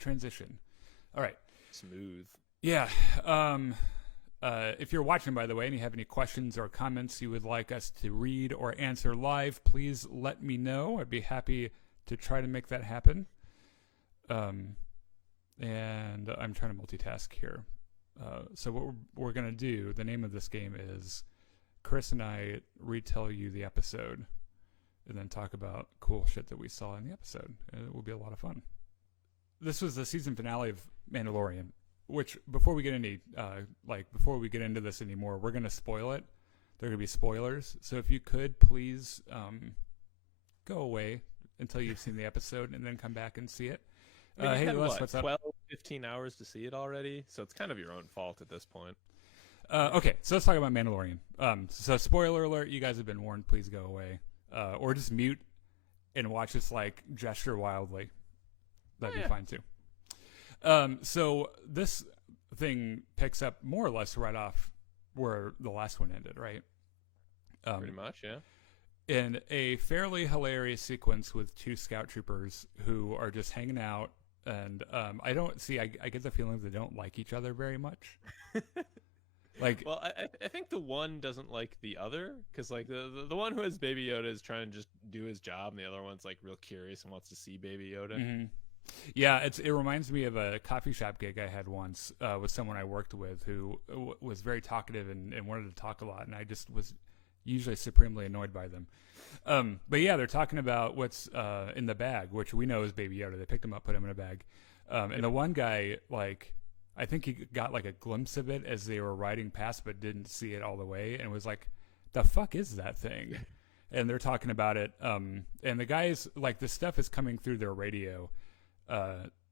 transition. All right. Smooth. Yeah. If you're watching, by the way, and you have any questions or comments you would like us to read or answer live, please let me know. I'd be happy to try to make that happen. And I'm trying to multitask here. So what we're going to do, the name of this game is Chris and I retell you the episode and then talk about cool shit that we saw in the episode. It will be a lot of fun. This was the season finale of Mandalorian, which before we get into this anymore, we're going to spoil it. There are going to be spoilers. So if you could please go away until you've seen the episode and then come back and see it. I mean, hey, Les, what's up? 12, 15 hours to see it already, so it's kind of your own fault at this point. Okay, so let's talk about Mandalorian. So spoiler alert, you guys have been warned, please go away. Or just mute and watch us gesture wildly. That'd be fine too. So this thing picks up more or less right off where the last one ended, right? Pretty much, yeah. In a fairly hilarious sequence with two scout troopers who are just hanging out, and I get the feeling they don't like each other very much. Well, I think the one doesn't like the other, because the one who has Baby Yoda is trying to just do his job, and the other one's real curious and wants to see Baby Yoda. Mm-hmm. Yeah, it reminds me of a coffee shop gig I had once with someone I worked with who was very talkative and wanted to talk a lot, and I just was usually supremely annoyed by them. But yeah, they're talking about what's in the bag, which we know is Baby Yoda. They picked him up, put him in a bag. And the one guy, I think he got a glimpse of it as they were riding past, but didn't see it all the way, and was like, the fuck is that thing? And they're talking about it. And the guys, this stuff is coming through their radio,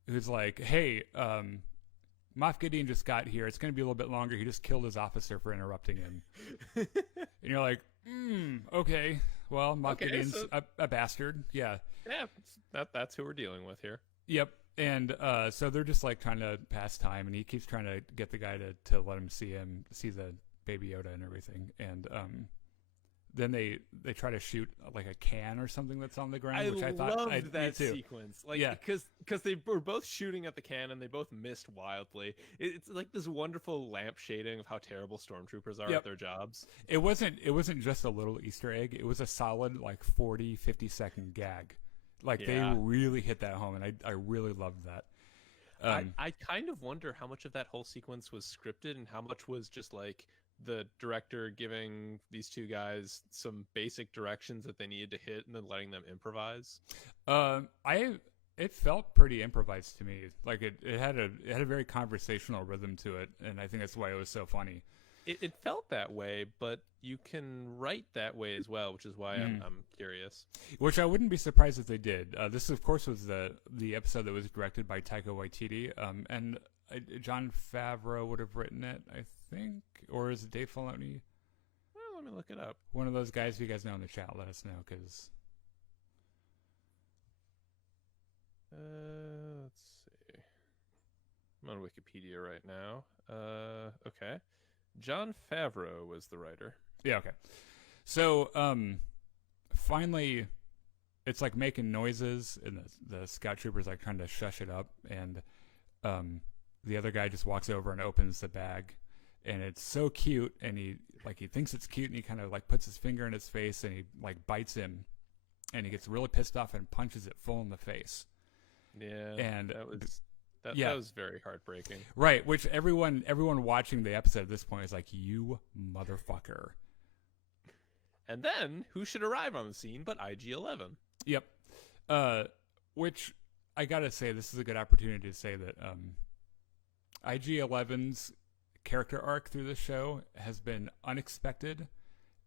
who's like, hey, Moff Gideon just got here. It's going to be a little bit longer. He just killed his officer for interrupting him. And you're like, okay. Well, Moff Gideon's a bastard. Yeah. Yeah, that's who we're dealing with here. Yep. And so they're just trying to pass time, and he keeps trying to get the guy to let him see the Baby Yoda and everything. And then they try to shoot a can or something that's on the ground, which I thought loved that sequence. Because they were both shooting at the can and they both missed wildly. It's this wonderful lamp shading of how terrible stormtroopers are at their jobs. It wasn't just a little Easter egg. It was a solid 40, 50 second gag. They really hit that home, and I really loved that. I kind of wonder how much of that whole sequence was scripted and how much was just the director giving these two guys some basic directions that they needed to hit and then letting them improvise. It felt pretty improvised to me. It had a very conversational rhythm to it, and I think that's why it was so funny. It felt that way, but you can write that way as well, which is why I'm curious. Which I wouldn't be surprised if they did. This, of course, was the episode that was directed by Taika Waititi, and Jon Favreau would have written it, I think, or is it Dave Filoni? Well, let me look it up. One of those guys. If you guys know in the chat, let us know, because. Let's see. I'm on Wikipedia right now. Okay. Jon Favreau was the writer. Yeah, okay. So, finally, it's making noises, and the scout trooper's trying to shush it up, and the other guy just walks over and opens the bag, and it's so cute, and he thinks it's cute, and he kind of puts his finger in his face, and he bites him, and he gets really pissed off and punches it full in the face. Yeah, and that was very heartbreaking. Right, which everyone watching the episode at this point is you motherfucker. And then, who should arrive on the scene but IG-11? Yep. Which, I gotta say, this is a good opportunity to say that IG-11's character arc through this show has been unexpected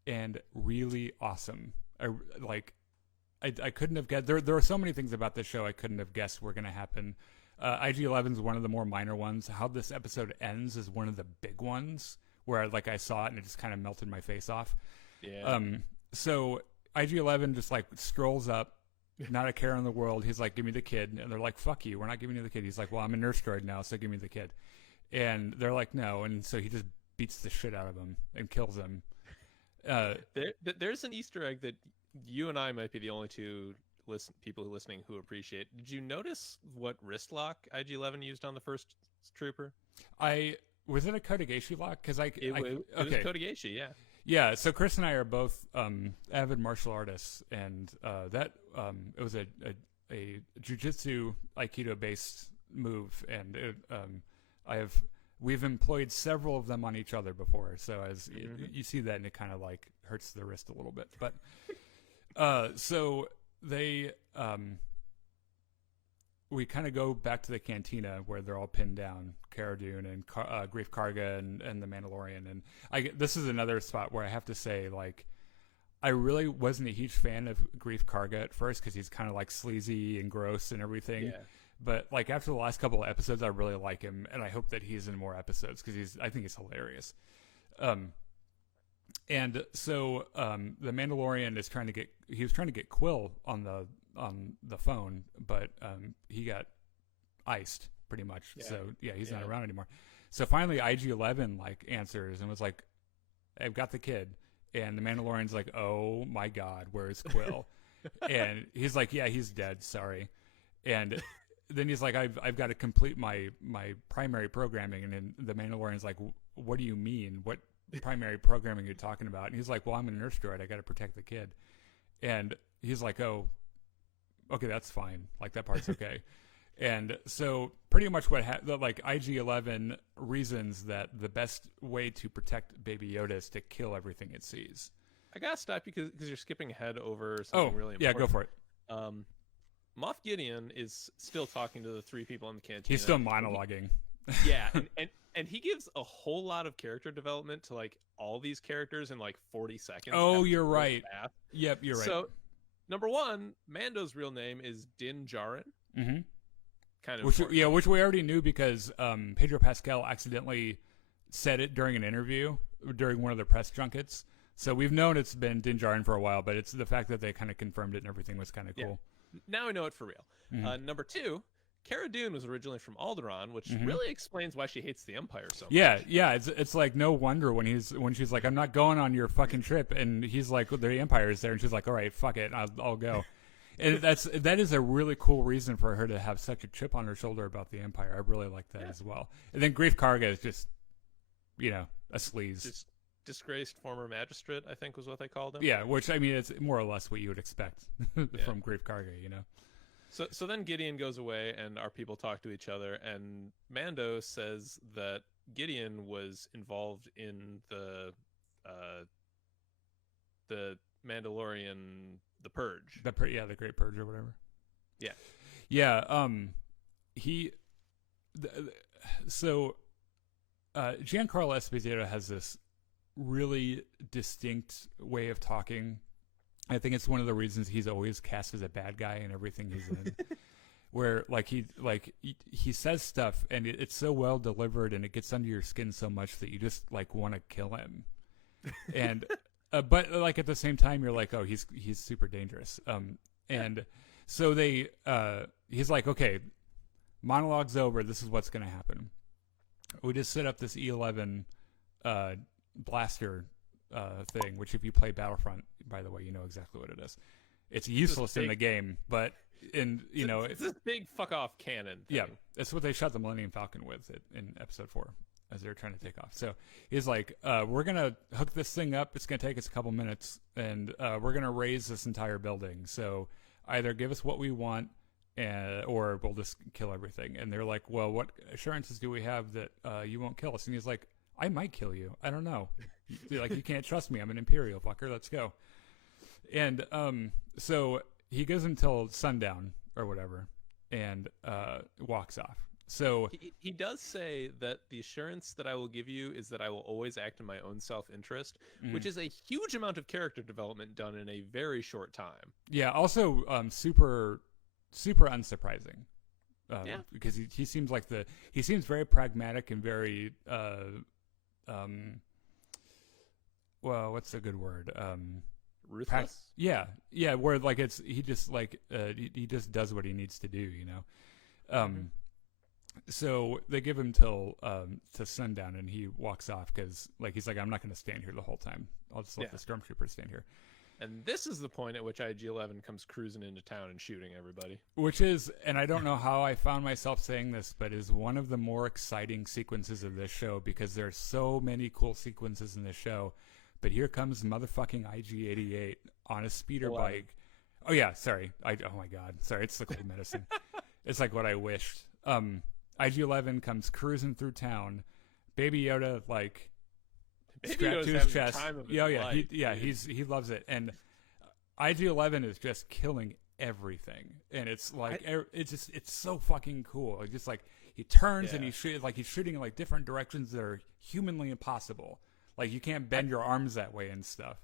and really awesome. I couldn't have guessed. There are so many things about this show I couldn't have guessed were going to happen. IG-11 is one of the more minor ones. How this episode ends is one of the big ones where I saw it and it just kind of melted my face off. Yeah. So IG-11 just strolls up, not a care in the world. He's like, give me the kid. And they're like, fuck you. We're not giving you the kid. He's like, well, I'm a nurse droid now, so give me the kid. And they're like, no. And so he just beats the shit out of him and kills him. There's an Easter egg that you and I might be the only two people listening who appreciate. Did you notice what wrist lock IG-11 used on the first trooper? Was it a Kotegashi lock? Because It was Kotegashi, yeah. Yeah, so Chris and I are both avid martial artists, and it was a jiu-jitsu Aikido based move, and we've employed several of them on each other before. So as you see that, and it kind of like hurts the wrist a little bit. But so they we kind of go back to the cantina where they're all pinned down, Cara Dune and Greef Karga and the Mandalorian. And this is another spot where I have to say, like, I really wasn't a huge fan of Greef Karga at first because he's kind of like sleazy and gross and everything. Yeah. But like after the last couple of episodes, I really like him, and I hope that he's in more episodes because I think he's hilarious. And so the Mandalorian was trying to get Quill on the phone, but he got iced pretty much. Yeah. So yeah, he's not around anymore. So finally IG-11 like answers and was like, I've got the kid. And the Mandalorian's like, oh my God, where's Quill? And he's like, yeah, he's dead. Sorry. And then he's like, I've got to complete my primary programming. And then the Mandalorian's like, what do you mean? What primary programming are you talking about? And he's like, well, I'm a nurse droid. I got to protect the kid. And he's like, oh, okay, that's fine. Like that part's okay. And so pretty much like IG-11 reasons that the best way to protect Baby Yoda is to kill everything it sees. I gotta stop you because you're skipping ahead over something really important. Yeah, go for it. Moff Gideon is still talking to the three people in the cantina. He's still monologuing. Yeah, and he gives a whole lot of character development to like all these characters in like 40 seconds. Oh, you're right. Yep, you're right. So, number one, Mando's real name is Din Djarin. Mm-hmm. Kind of which we already knew because Pedro Pascal accidentally said it during an interview during one of the press junkets. So we've known it's been Din Djarin for a while, but it's the fact that they kind of confirmed it and everything was kind of cool. Yeah. Now I know it for real. Mm-hmm. Number two, Cara Dune was originally from Alderaan, which really explains why she hates the Empire so much. Yeah. It's like no wonder when she's like, I'm not going on your fucking trip, and he's like, the Empire is there, and she's like, all right, fuck it, I'll go. And that is a really cool reason for her to have such a chip on her shoulder about the Empire. I really like that as well. And then Greef Karga is just, a sleaze. Just disgraced former magistrate, I think was what they called him. Yeah, which, I mean, it's more or less what you would expect from Greef Karga, So then Gideon goes away, and our people talk to each other, and Mando says that Gideon was involved in the Mandalorian... The Purge. The Great Purge or whatever. Yeah. Yeah. Giancarlo Esposito has this really distinct way of talking. I think it's one of the reasons he's always cast as a bad guy in everything he's in. Where he says stuff and it's so well delivered and it gets under your skin so much that you just like want to kill him. And but like at the same time, you're like, oh, he's super dangerous. And so he's like, okay, monologue's over. This is what's going to happen. We just set up this E11 blaster thing, which if you play Battlefront, by the way, you know exactly what it is. It's useless in the game, but it's this big fuck off cannon thing. Yeah, that's what they shot the Millennium Falcon with in Episode 4. As they're trying to take off. So he's like, we're going to hook this thing up. It's going to take us a couple minutes, and we're going to raise this entire building. So either give us what we want, or we'll just kill everything. And they're like, well, what assurances do we have that you won't kill us? And he's like, I might kill you. I don't know. Like, you can't trust me. I'm an Imperial fucker. Let's go. And so he goes until sundown or whatever and walks off. So he does say that the assurance that I will give you is that I will always act in my own self-interest, which is a huge amount of character development done in a very short time. Yeah. Also, super, super unsurprising. Because he seems like he seems very pragmatic and very well, what's a good word? Ruthless. Yeah. Where like he just like he just does what he needs to do, So they give him till to sundown, and he walks off because, like, he's like, I'm not going to stand here the whole time. I'll just let the stormtroopers stand here. And this is the point at which IG-11 comes cruising into town and shooting everybody. Which is, and I don't know how I found myself saying this, but is one of the more exciting sequences of this show, because there's so many cool sequences in this show. But here comes motherfucking IG-88 on a speeder bike. Oh yeah, sorry. Oh my god, sorry. It's the cold medicine. It's like what I wished. IG-11 comes cruising through town. Baby Yoda strapped to his chest. He loves it, and IG-11 is just killing everything, and it's like it's so fucking cool. Like, just like he turns and he's shooting in like different directions that are humanly impossible. Like, you can't bend your arms that way and stuff.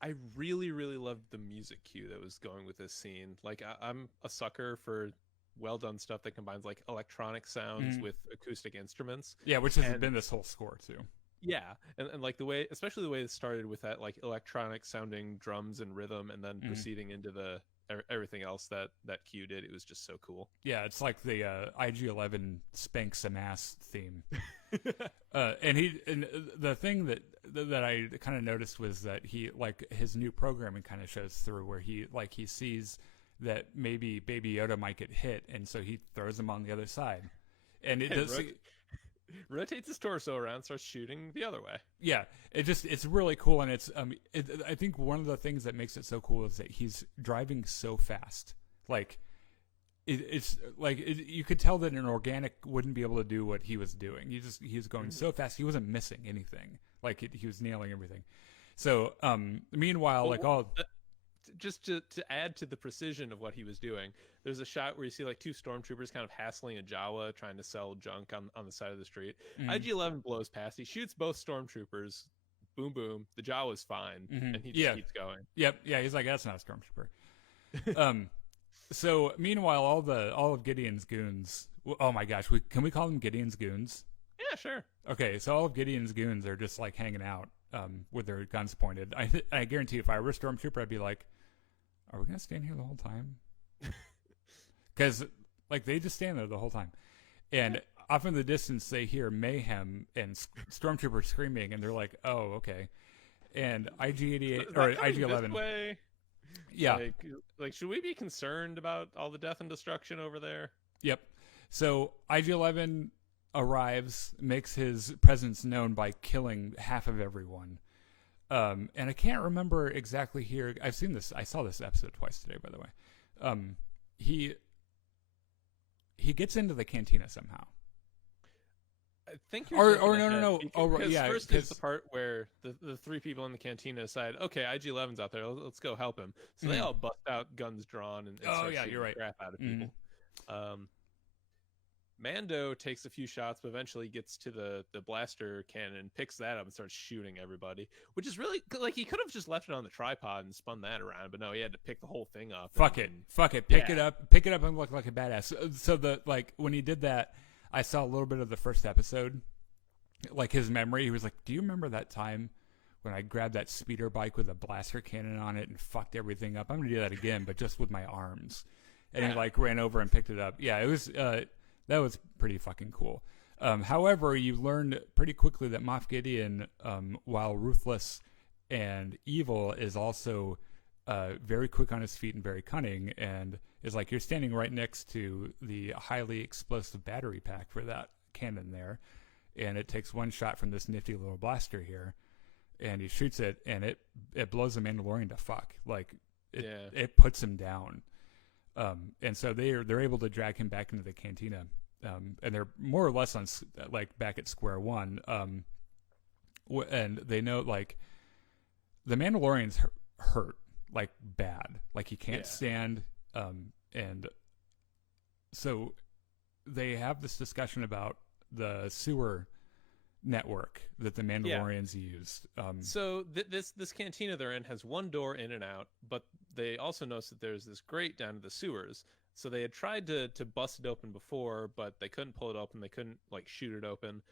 I really, really loved the music cue that was going with this scene. Like, I'm a sucker for well done stuff that combines like electronic sounds with acoustic instruments. Yeah, which has been this whole score too. Yeah, and like the way, especially the way it started with that like electronic sounding drums and rhythm, and then proceeding into the everything else that cue did. It was just so cool. Yeah, it's like the IG-11 spank some ass theme. And the thing that I kind of noticed was that he, like, his new programming kind of shows through, where he sees that maybe Baby Yoda might get hit, and so he throws him on the other side, and it does. Rotates his torso around, starts shooting the other way. Yeah, it's really cool, and I think one of the things that makes it so cool is that he's driving so fast. Like, it's like you could tell that an organic wouldn't be able to do what he was doing. He was going so fast, he wasn't missing anything. Like, he was nailing everything. So meanwhile, just to add to the precision of what he was doing, there's a shot where you see like two stormtroopers kind of hassling a Jawa trying to sell junk on the side of the street. IG-11 blows past, he shoots both stormtroopers, boom boom, the Jawa's fine, and he just keeps going. Yep, yeah, he's like, that's not a stormtrooper. So meanwhile, all of Gideon's goons, oh my gosh, can we call them Gideon's goons? Yeah, sure. Okay, so all of Gideon's goons are just like hanging out with their guns pointed. I guarantee if I were a stormtrooper, I'd be like, are we gonna stand here the whole time? Because like, they just stand there the whole time, and off in the distance they hear mayhem and stormtroopers screaming, and they're like, oh, okay. And IG-88 or IG-11, yeah, like should we be concerned about all the death and destruction over there? Yep. So IG-11 arrives, makes his presence known by killing half of everyone. And I can't remember exactly here. I saw this episode twice today, by the way. He gets into the cantina somehow. I think no. First is the part where the three people in the cantina decide, okay, IG-11's out there, let's go help him. So they all bust out, guns drawn, and start shooting the crap out of people. Mando takes a few shots, but eventually gets to the blaster cannon, picks that up, and starts shooting everybody. Which is really, like, he could have just left it on the tripod and spun that around, but no, he had to pick the whole thing up. Fuck it, pick it up, and look like a badass. So when he did that, I saw a little bit of the first episode, like his memory. He was like, "Do you remember that time when I grabbed that speeder bike with a blaster cannon on it and fucked everything up? I'm gonna do that again, but just with my arms." And he like ran over and picked it up. Yeah, it was. That was pretty fucking cool. However, you learned pretty quickly that Moff Gideon, while ruthless and evil, is also very quick on his feet and very cunning, and is like, you're standing right next to the highly explosive battery pack for that cannon there, and it takes one shot from this nifty little blaster here, and he shoots it, and it blows the Mandalorian to fuck. Like, it puts him down. And so they're able to drag him back into the cantina, and they're more or less on like back at square one. And they know, like, the Mandalorian's hurt, like, bad, like he can't stand. And so they have this discussion about the sewer network that the Mandalorians used. So this cantina they're in has one door in and out, but they also noticed that there's this grate down to the sewers. So they had tried to bust it open before, but they couldn't pull it open. They couldn't like shoot it open.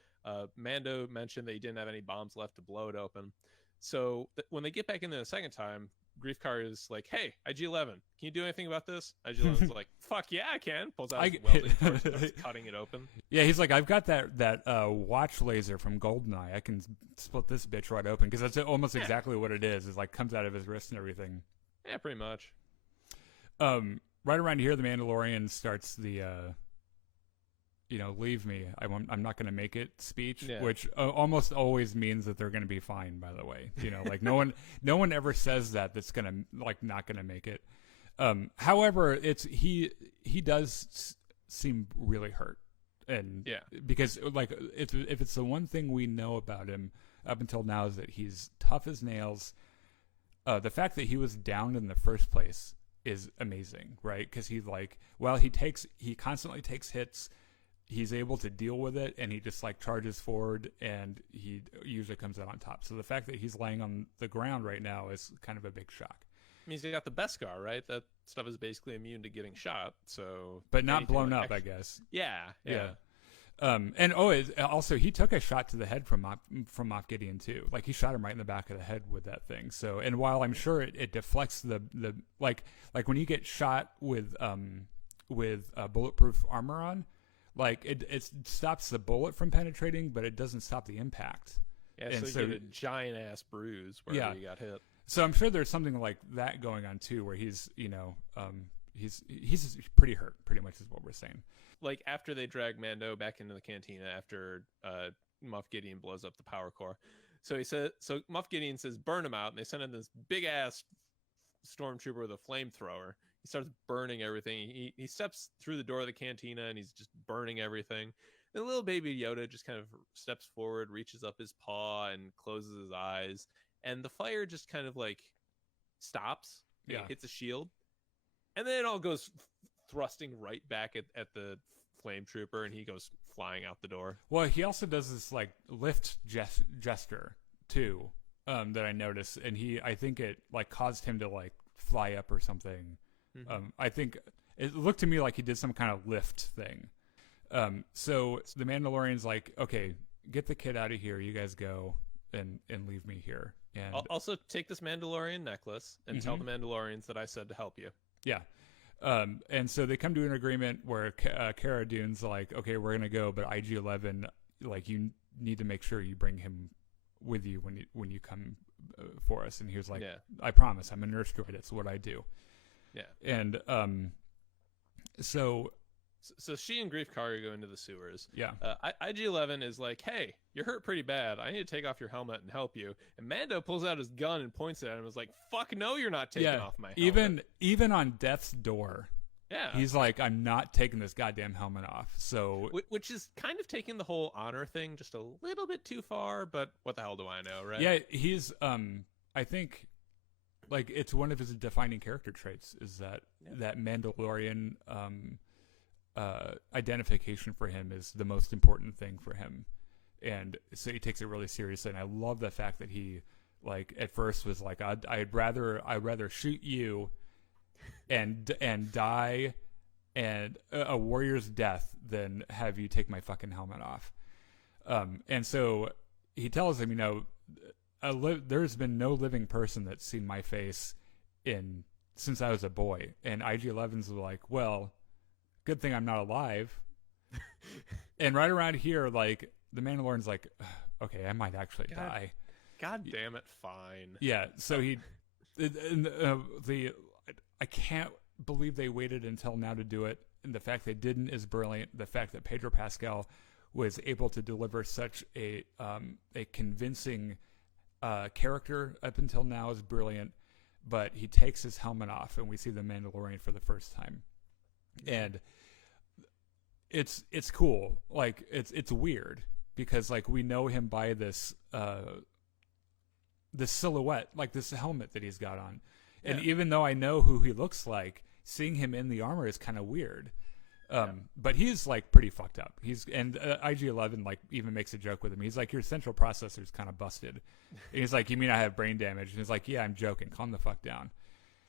Mando mentioned that he didn't have any bombs left to blow it open. So when they get back in there the second time, Griefkar is like, "Hey, IG-11, can you do anything about this?" IG-11's like, "Fuck yeah, I can." Pulls out his welding torch, starts cutting it open. Yeah, he's like, "I've got that watch laser from GoldenEye. I can split this bitch right open," because that's almost exactly what it is. It's like comes out of his wrist and everything. Yeah, pretty much. Right around here, the Mandalorian starts the leave me. I'm not going to make it speech, which almost always means that they're going to be fine. By the way, like no one ever says that that's going to like not going to make it. However, he does seem really hurt, and because like if it's the one thing we know about him up until now is that he's tough as nails. The fact that he was downed in the first place is amazing, right? Because he constantly takes hits. He's able to deal with it, and he just like charges forward, and he usually comes out on top. So the fact that he's laying on the ground right now is kind of a big shock. I mean, he's got the Beskar, right? That stuff is basically immune to getting shot, so but not blown up, I guess. Yeah. And also he took a shot to the head from Moff Gideon too. Like he shot him right in the back of the head with that thing. So, and while I'm sure it deflects the like when you get shot with bulletproof armor on. Like it stops the bullet from penetrating, but it doesn't stop the impact. Yeah, and so you get a giant ass bruise wherever you got hit. So I'm sure there's something like that going on too, where he's pretty hurt. Pretty much is what we're saying. Like after they drag Mando back into the cantina after Moff Gideon blows up the power core, so Moff Gideon says burn him out, and they send in this big ass stormtrooper with a flamethrower. He starts burning everything. He steps through the door of the cantina and he's just burning everything. And little baby Yoda just kind of steps forward, reaches up his paw and closes his eyes. And the fire just kind of like stops. Yeah. It hits a shield. And then it all goes thrusting right back at the flame trooper, and he goes flying out the door. Well, he also does this like lift gesture too, that I noticed. And I think it like caused him to like fly up or something. Mm-hmm. I think it looked to me like he did some kind of lift thing. So the Mandalorian's like, okay, get the kid out of here. You guys go and leave me here. And I'll also take this Mandalorian necklace and tell the Mandalorians that I said to help you. Yeah. And so they come to an agreement where Cara Dune's like, okay, we're gonna go, but IG-11, like you need to make sure you bring him with you when you come for us. And he was like, I promise, I'm a nurse droid. It's what I do. Yeah. And so she and Griefkar go into the sewers. Yeah. IG-11 is like, hey, you're hurt pretty bad. I need to take off your helmet and help you. And Mando pulls out his gun and points it at him and was like, fuck no, you're not taking off my helmet. Even on death's door. Yeah. He's like, I'm not taking this goddamn helmet off. So which is kind of taking the whole honor thing just a little bit too far, but what the hell do I know, right? Yeah, he's I think like it's one of his defining character traits is that Mandalorian identification for him is the most important thing for him, and so he takes it really seriously. And I love the fact that he like at first was like, I'd rather shoot you and die and a warrior's death than have you take my fucking helmet off. And so he tells him, there's been no living person that's seen my face since I was a boy. And IG-11's like, well, good thing I'm not alive. And right around here, like the Mandalorian's like, okay, I might actually die. God damn it, fine. Yeah. So I can't believe they waited until now to do it. And the fact they didn't is brilliant. The fact that Pedro Pascal was able to deliver such a convincing character up until now is brilliant, but he takes his helmet off and we see the Mandalorian for the first time. And it's cool. Like it's weird because like we know him by this silhouette, like this helmet that he's got on. And even though I know who he looks like, seeing him in the armor is kind of weird. But he's like pretty fucked up. IG-11 like even makes a joke with him. He's like, your central processor's kind of busted. And he's like, you mean I have brain damage? And he's like, yeah, I'm joking. Calm the fuck down.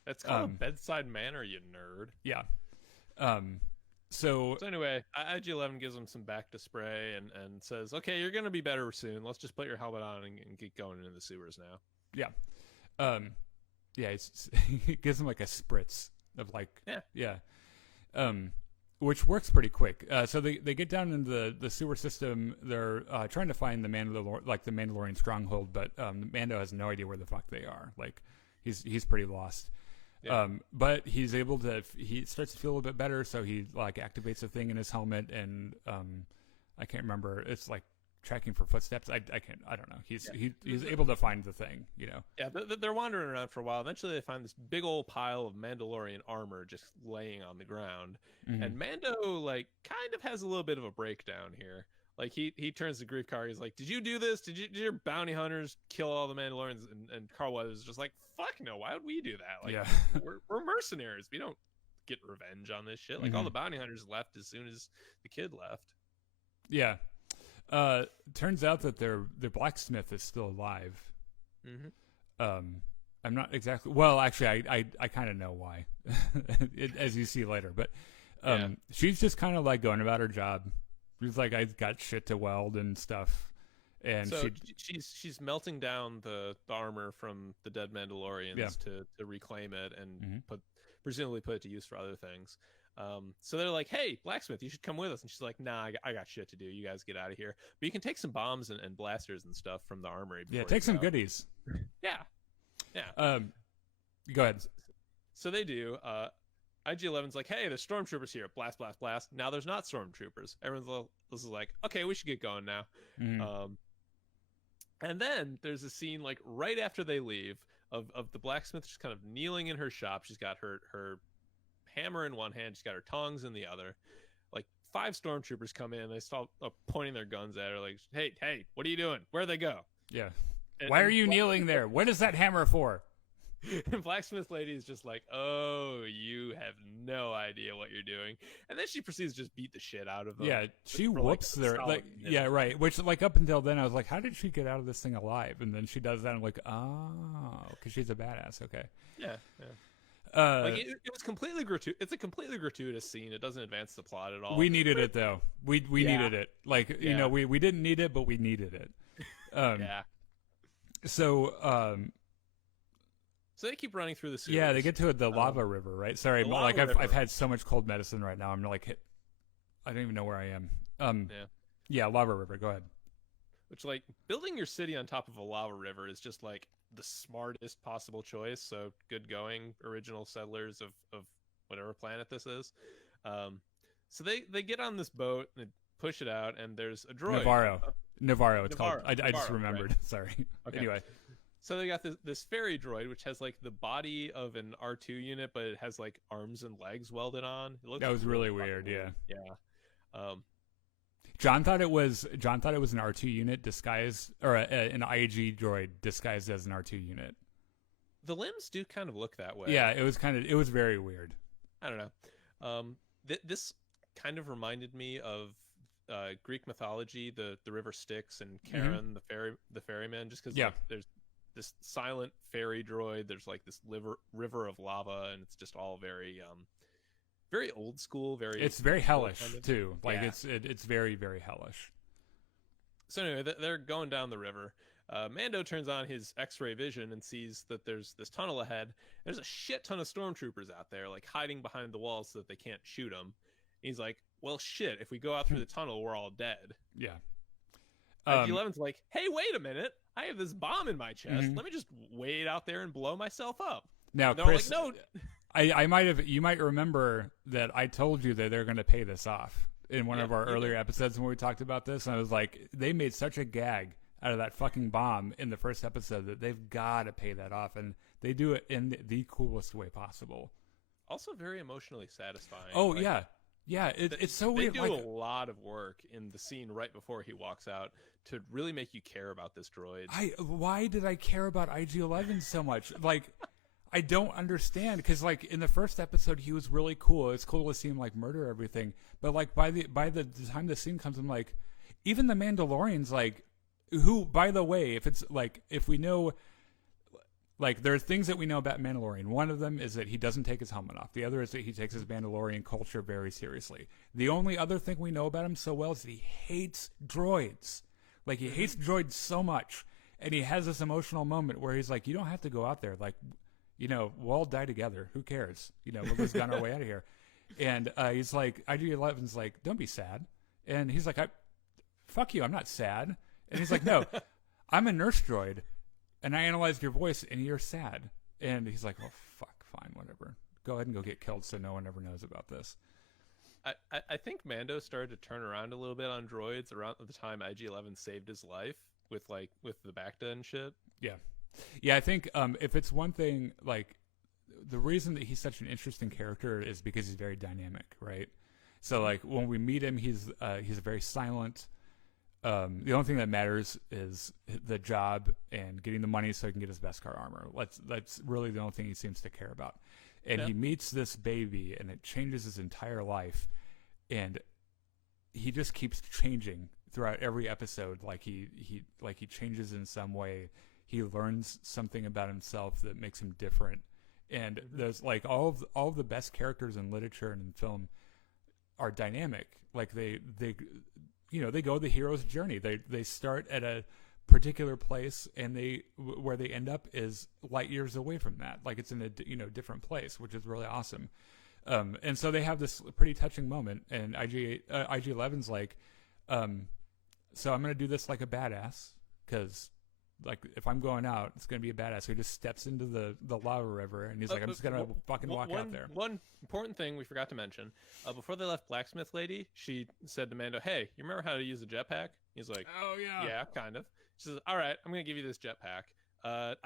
That's called bedside manner, you nerd. Yeah. So anyway, IG-11 gives him some back to spray and says, okay, you're going to be better soon. Let's just put your helmet on and get going into the sewers now. Yeah. Yeah, he gives him like a spritz of like which works pretty quick. So they get down into the sewer system. They're trying to find the Mandalorian stronghold, but Mando has no idea where the fuck they are. Like he's pretty lost. Yeah. But he's able to. He starts to feel a little bit better, so he like activates a thing in his helmet, and I can't remember. It's like tracking for footsteps. I don't know. He's able to find the thing. You know. Yeah, they're wandering around for a while. Eventually, they find this big old pile of Mandalorian armor just laying on the ground, and Mando like kind of has a little bit of a breakdown here. Like he turns to Grief Karga. He's like, "Did you do this? Did your bounty hunters kill all the Mandalorians?" And Carl Weathers is just like, "Fuck no! Why would we do that? Like, we're mercenaries. We don't get revenge on this shit. Like all the bounty hunters left as soon as the kid left." Yeah. Turns out that their blacksmith is still alive. I'm not exactly. Well, actually, I kind of know why, as you see later. But she's just kind of like going about her job. She's like, I got shit to weld and stuff, and so she's melting down the armor from the dead Mandalorians to reclaim it and presumably put it to use for other things. So they're like, "Hey, blacksmith, you should come with us." And she's like, "Nah, I got shit to do. You guys get out of here. But you can take some bombs and blasters and stuff from the armory. Yeah, take some goodies." Yeah. Go ahead. So they do. IG-11's like, "Hey, there's stormtroopers here. Blast, blast, blast." Now there's not stormtroopers. This is like, "Okay, we should get going now." And then there's a scene like right after they leave of the blacksmith just kind of kneeling in her shop. She's got her hammer in one hand, she's got her tongs in the other. Like 5 stormtroopers come in, they start pointing their guns at her like, hey, what are you doing? Where'd they go? Yeah. Why are you kneeling there? What is that hammer for? And blacksmith lady is just like, "Oh, you have no idea what you're doing." And then she proceeds to just beat the shit out of them. Yeah, she whoops their like minute. Yeah, right. Which like up until then I was like, how did she get out of this thing alive? And then she does that and I'm like, oh, because she's a badass. Okay. Yeah. Like it was completely gratuitous. It's a completely gratuitous scene. It doesn't advance the plot at all. We needed it though. We needed it. Like you know, we didn't need it, but we needed it. So they keep running through the sewers. Yeah, they get to the lava river, right? Sorry, like I've had so much cold medicine right now. I'm like, I don't even know where I am. Yeah, lava river. Go ahead. Which like building your city on top of a lava river is just like the smartest possible choice. So good going, original settlers of whatever planet this is. So they get on this boat and push it out, and there's a droid. Navarro. It's called. I just remembered. Right. Sorry. Okay. Anyway. So they got this ferry droid, which has like the body of an R2 unit, but it has like arms and legs welded on. That was really weird. Yeah. Yeah. John thought it was an R2 unit disguised, or an IG droid disguised as an R2 unit. The limbs do kind of look that way. Yeah, it was very weird. I don't know. This kind of reminded me of Greek mythology, the river Styx and Charon, the ferryman, just because like, there's this silent fairy droid. There's like this river of lava, and it's just all very very old school. It's very hellish kind of too. Like it's very, very hellish. So anyway, they're going down the river. Mando turns on his X-ray vision and sees that there's this tunnel ahead. There's a shit ton of stormtroopers out there, like hiding behind the walls so that they can't shoot them. He's like, "Well, shit! If we go out through the tunnel, we're all dead." Yeah. IG-11's like, "Hey, wait a minute! I have this bomb in my chest. Let me just wait out there and blow myself up." Now, Chris, like, no. You might remember that I told you that they're going to pay this off in one of our earlier episodes when we talked about this. And I was like, they made such a gag out of that fucking bomb in the first episode that they've got to pay that off, and they do it in the coolest way possible. Also, very emotionally satisfying. Oh like, yeah. It's so weird. They do a lot of work in the scene right before he walks out to really make you care about this droid. Why did I care about IG-11 so much? Like, I don't understand, because like in the first episode he was really cool. It's cool to see him like murder everything, but like by the time the scene comes, I'm like, even the Mandalorians, like, who, by the way, if we know, like, there are things that we know about Mandalorian. One of them is that he doesn't take his helmet off. The other is that he takes his Mandalorian culture very seriously. The only other thing we know about him so well is that he hates droids. Like, he hates droids so much, and he has this emotional moment where he's like, you don't have to go out there. Like, we'll all die together. Who cares? We'll just gun our way out of here. And he's like, IG-11's like, don't be sad. And he's like, fuck you, I'm not sad. And he's like, no, I'm a nurse droid, and I analyzed your voice, and you're sad. And he's like, oh, fuck, fine, whatever. Go ahead and go get killed so no one ever knows about this. I think Mando started to turn around a little bit on droids around the time IG-11 saved his life with the Bacta and shit. Yeah, I think if it's one thing, like, the reason that he's such an interesting character is because he's very dynamic, right? So, like, when we meet him, he's very silent. The only thing that matters is the job and getting the money so he can get his Beskar armor. That's really the only thing he seems to care about. And he meets this baby, and it changes his entire life. And he just keeps changing throughout every episode. Like he changes in some way. He learns something about himself that makes him different. And there's like all of the best characters in literature and in film are dynamic. Like they go the hero's journey. They start at a particular place, and where they end up is light years away from that. Like it's in a different place, which is really awesome. And so they have this pretty touching moment, and IG-11's like, so I'm gonna do this like a badass, because like if I'm going out, it's gonna be a badass. So he just steps into the lava river, and he's like, I'm just gonna fucking walk out there. One important thing we forgot to mention: before they left Blacksmith Lady, she said to Mando, "Hey, you remember how to use a jetpack?" He's like, "Oh yeah, yeah, kind of." She says, "All right, I'm gonna give you this jetpack."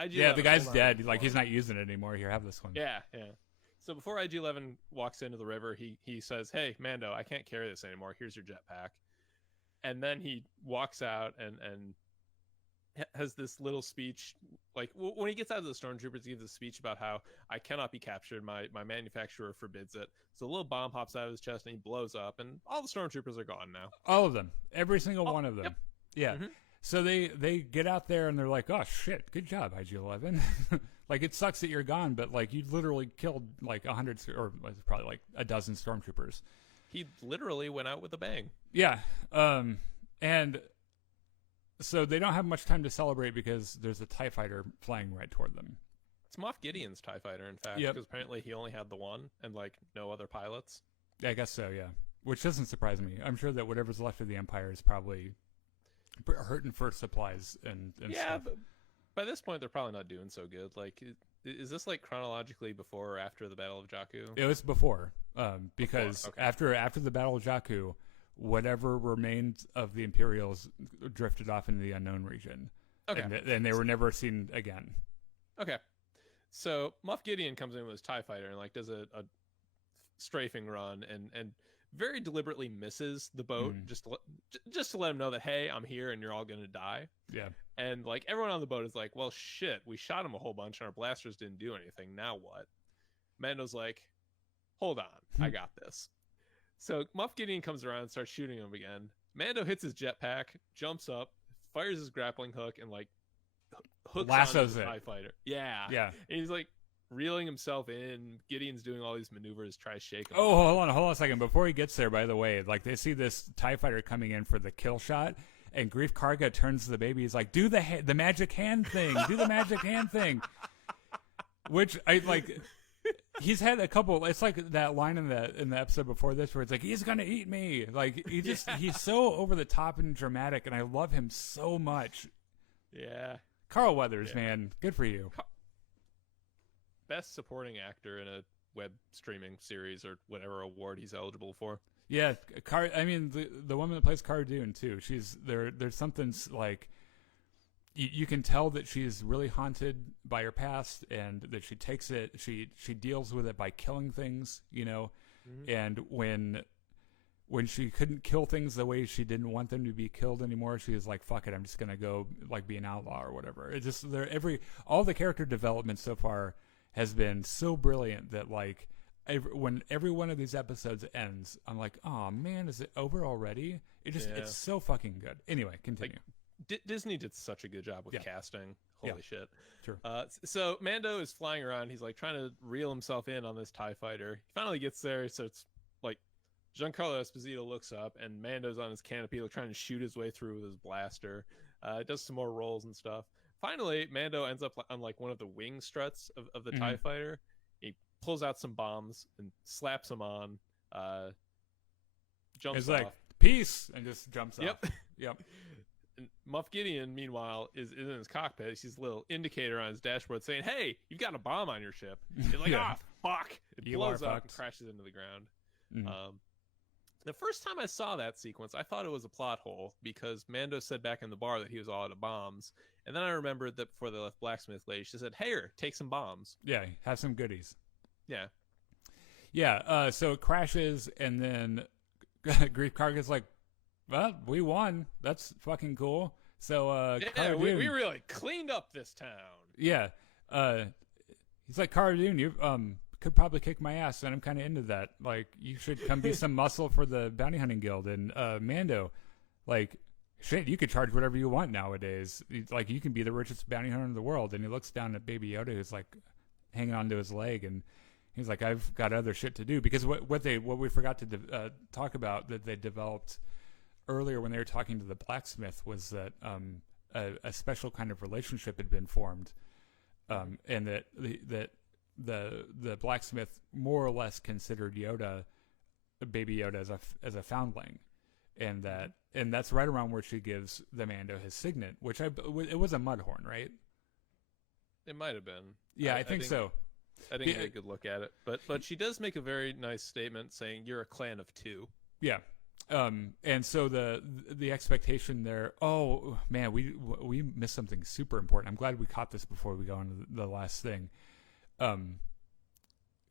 Yeah, the guy's dead. Like he's not using it anymore. Here, have this one. Yeah. So before IG-11 walks into the river, he says, "Hey, Mando, I can't carry this anymore. Here's your jetpack." And then he walks out and has this little speech. Like when he gets out of the stormtroopers, he gives a speech about how I cannot be captured. My manufacturer forbids it. So a little bomb pops out of his chest and he blows up, and all the stormtroopers are gone now. All of them, every single one of them. Yep. Yeah. Mm-hmm. So they get out there and they're like, oh shit, good job, IG-11. Like it sucks that you're gone, but like you literally killed like 100 or probably like a dozen stormtroopers. He literally went out with a bang. Yeah. And so they don't have much time to celebrate because there's a TIE fighter flying right toward them. It's Moff Gideon's TIE fighter, in fact, because apparently he only had the one and like no other pilots. Yeah, I guess so, yeah. Which doesn't surprise me. I'm sure that whatever's left of the Empire is probably hurting for supplies and stuff. But by this point, they're probably not doing so good. Like, is this like chronologically before or after the Battle of Jakku? It was before, because after the Battle of Jakku, whatever remained of the Imperials drifted off into the unknown region. Okay. And they were never seen again. Okay. So Moff Gideon comes in with his TIE fighter and like does a strafing run and very deliberately misses the boat just to let him know that, hey, I'm here and you're all going to die. Yeah. And like everyone on the boat is like, well, shit, we shot him a whole bunch and our blasters didn't do anything. Now what? Mando's like, hold on, I got this. So Moff Gideon comes around and starts shooting him again. Mando hits his jetpack, jumps up, fires his grappling hook, and like hooks lassos onto the TIE fighter. Yeah. And he's like reeling himself in. Gideon's doing all these maneuvers, try to shake him. Oh, hold on a second. Before he gets there, by the way, like they see this TIE fighter coming in for the kill shot, and Grief Karga turns to the baby. He's like, "Do the magic hand thing. Do the magic hand thing." Which I like. He's had a couple. It's like that line in the episode before this where it's like, he's gonna eat me. Like he's so over the top and dramatic, and I love him so much. Yeah, Carl Weathers, man, good for you. Best supporting actor in a web streaming series or whatever award he's eligible for. Yeah, I mean the woman that plays Cara Dune too. She's there. There's something like. You can tell that she's really haunted by her past, and that she takes it. She deals with it by killing things, And when she couldn't kill things the way she didn't want them to be killed anymore, she was like, "Fuck it, I'm just gonna go like be an outlaw or whatever." It's just all the character development so far has been so brilliant that like when every one of these episodes ends, I'm like, "Oh man, is it over already?" It's so fucking good. Anyway, continue. Disney did such a good job with casting. Holy shit. Sure. So Mando is flying around. He's like trying to reel himself in on this TIE fighter. He finally gets there. So it's like Giancarlo Esposito looks up and Mando's on his canopy like, trying to shoot his way through with his blaster. Does some more rolls and stuff. finally, Mando ends up on like one of the wing struts of the TIE fighter. He pulls out some bombs and slaps them on. Jumps it's off. like peace and just jumps off. Yep. And Moff Gideon, meanwhile, is in his cockpit. He sees a little indicator on his dashboard saying, "Hey, you've got a bomb on your ship." He's like, fuck! It blows up and crashes into the ground. The first time I saw that sequence, I thought it was a plot hole because Mando said back in the bar that he was all out of bombs. And then I remembered that before they left Blacksmith Lady, she said, "Hey, take some bombs." Yeah, have some goodies. Yeah. So it crashes, and then Grief Karga's like, well, we won. That's fucking cool. So, we really cleaned up this town. Yeah. He's like, Cara Dune, you could probably kick my ass, and I'm kind of into that. Like, you should come be some muscle for the Bounty Hunting Guild. And Mando, like, shit, you could charge whatever you want nowadays. Like, you can be the richest bounty hunter in the world. And he looks down at Baby Yoda, who's like hanging onto his leg, and he's like, I've got other shit to do. Because what we forgot to talk about that they developed earlier when they were talking to the blacksmith was that a special kind of relationship had been formed, and that the blacksmith more or less considered Baby Yoda as a foundling, and that's right around where she gives the Mando his signet, which it was a mudhorn, right? It might have been. Yeah, I think so. I didn't get a good look at it, but she does make a very nice statement saying you're a clan of two. Yeah. And so the expectation there, oh man, we missed something super important. I'm glad we caught this before we go on to the last thing.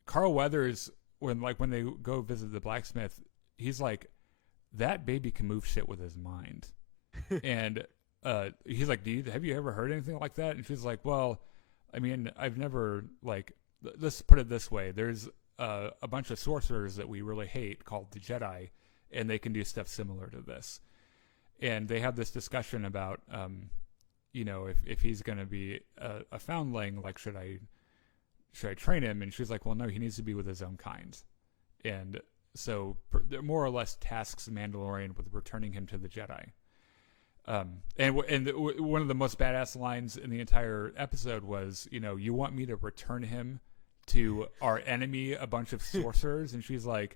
Carl Weathers, when they go visit the blacksmith, he's like, that baby can move shit with his mind. And he's like, have you ever heard anything like that? And she's like, well, I mean, I've never, like, let's put it this way. There's a bunch of sorcerers that we really hate called the Jedi, and they can do stuff similar to this. And they have this discussion about, if he's going to be a foundling, like, should I train him? And she's like, well, no, he needs to be with his own kind. And so more or less tasks the Mandalorian with returning him to the Jedi. And one of the most badass lines in the entire episode was, you want me to return him to our enemy, a bunch of sorcerers? And she's like,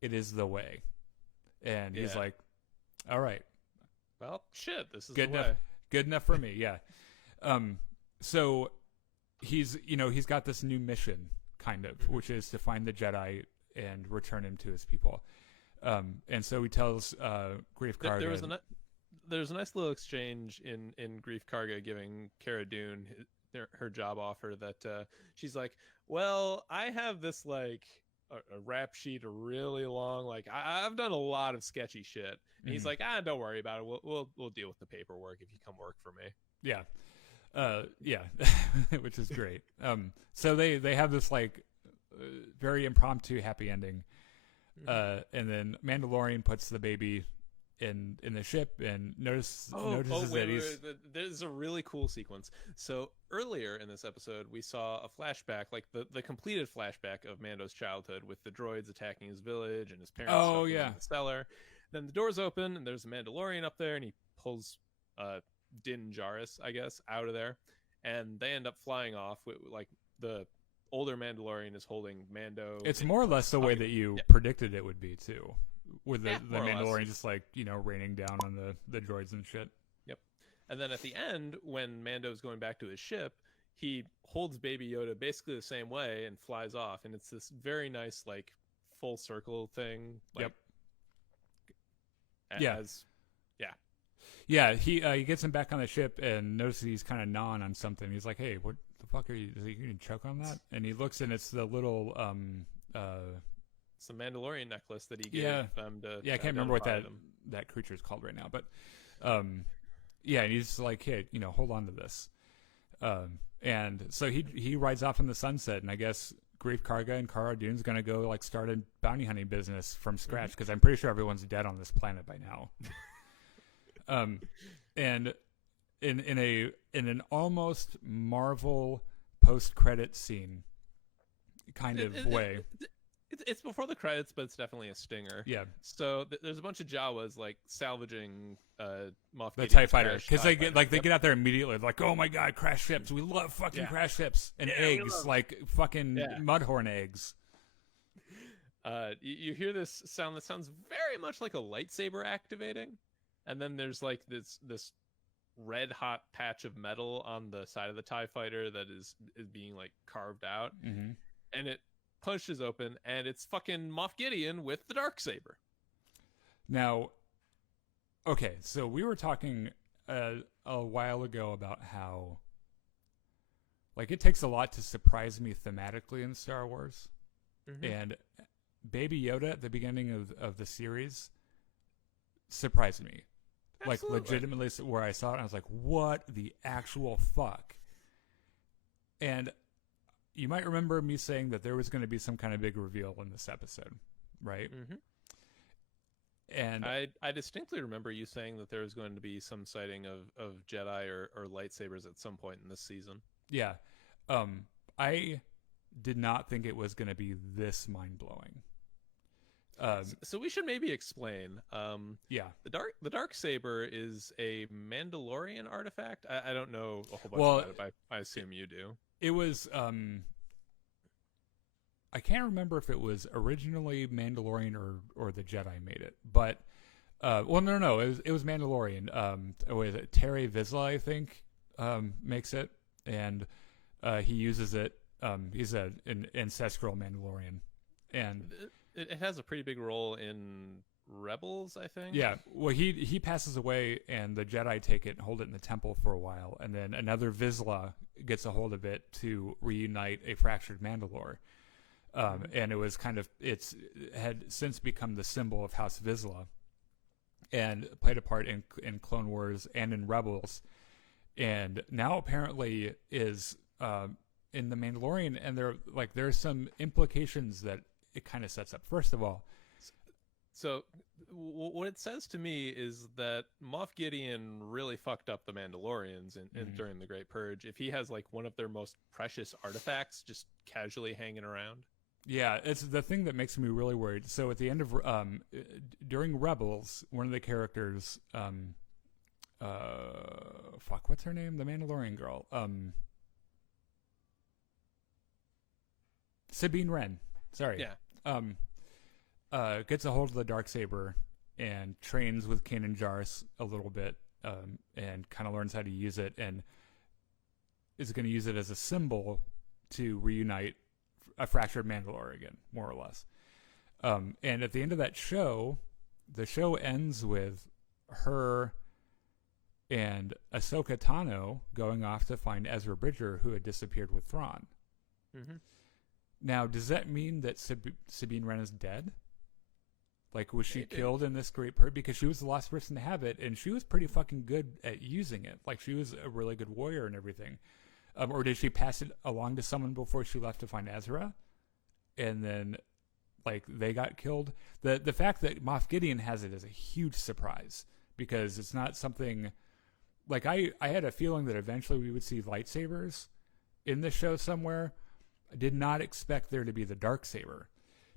it is the way. And he's like, all right. Well, shit, this is good the enough. way. Good enough for me, yeah. So he's got this new mission, kind of, which is to find the Jedi and return him to his people. And so he tells Grief Karga. There's a nice little exchange in Grief Karga giving Cara Dune her job offer that she's like, well, I have this like a rap sheet really long, like I've done a lot of sketchy shit, and he's like, don't worry about it, we'll deal with the paperwork if you come work for me. Which is great. So they have this like very impromptu happy ending, and then Mandalorian puts the baby in the ship and notices that he's... There's a really cool sequence. So earlier in this episode, we saw a flashback, like the completed flashback of Mando's childhood with the droids attacking his village and his parents in the cellar. Then the doors open and there's a Mandalorian up there, and he pulls Din Djarin, I guess, out of there, and they end up flying off with, like, the older Mandalorian is holding Mando. It's more or less the way that you predicted it would be too, with the Mandalorian just like, raining down on the droids and shit. Yep. And then at the end, when Mando's going back to his ship, he holds Baby Yoda basically the same way and flies off, and it's this very nice, like, full circle thing. Like, he gets him back on the ship and notices he's kind of gnawing on something. He's like, hey, what the fuck are you going to choke on that? And he looks, and it's the little it's the Mandalorian necklace that he gave them to I can't remember what that creature is called right now, but and he's like, hey, hold on to this. And so he rides off in the sunset, and I guess Grief Karga and Cara Dune's going to go like start a bounty hunting business from scratch, because I'm pretty sure everyone's dead on this planet by now. And in an almost Marvel post-credit scene kind of way. It's before the credits, but it's definitely a stinger. Yeah. So there's a bunch of Jawas like salvaging Moff The Gideon's TIE fighter, crashed because TIE they fighter. get out there immediately, like, oh my god, crash ships! We love fucking crash ships and eggs, like fucking mudhorn eggs. You hear this sound that sounds very much like a lightsaber activating, and then there's like this red hot patch of metal on the side of the TIE fighter that is being like carved out, and it pushes open, and it's fucking Moff Gideon with the Darksaber. Now, okay, so we were talking a while ago about how, like, it takes a lot to surprise me thematically in Star Wars, and Baby Yoda at the beginning of the series surprised me. Absolutely. Like, legitimately, where I saw it, I was like, what the actual fuck? And you might remember me saying that there was going to be some kind of big reveal in this episode, right? And I distinctly remember you saying that there was going to be some sighting of Jedi or lightsabers at some point in this season. Yeah. I did not think it was going to be this mind-blowing. So we should maybe explain. Yeah. The Darksaber is a Mandalorian artifact. I don't know a whole bunch about it, but I assume you do. It was I can't remember if it was originally Mandalorian or the Jedi made it, but no, it was Mandalorian. Was it Terry Vizsla, I think, makes it, and he uses it. He's an ancestral Mandalorian, and it has a pretty big role in Rebels, I think. Yeah, well, he passes away, and the Jedi take it and hold it in the temple for a while, and then another Vizsla gets a hold of it to reunite a fractured Mandalore. And it was it had since become the symbol of House Vizsla, and played a part in Clone Wars and in Rebels, and now apparently is in the Mandalorian, and there's some implications that it kind of sets up. First of all, so what it says to me is that Moff Gideon really fucked up the Mandalorians during the Great Purge if he has like one of their most precious artifacts just casually hanging around. Yeah, it's the thing that makes me really worried. So at the end of during Rebels, one of the characters, what's her name? The Mandalorian girl, Sabine Wren. Sorry. Yeah. Gets a hold of the Darksaber and trains with Kanan Jarrus a little bit, and kind of learns how to use it, and is going to use it as a symbol to reunite a fractured Mandalore again, more or less. And at the end of that show, the show ends with her and Ahsoka Tano going off to find Ezra Bridger, who had disappeared with Thrawn. Now, does that mean that Sabine Wren is dead? Like, was she killed in this Great Purge? Because she was the last person to have it, and she was pretty fucking good at using it. Like, she was a really good warrior and everything. Or did she pass it along to someone before she left to find Ezra? And then, like, they got killed? The fact that Moff Gideon has it is a huge surprise, because it's not something... Like, I had a feeling that eventually we would see lightsabers in the show somewhere. I did not expect there to be the Darksaber.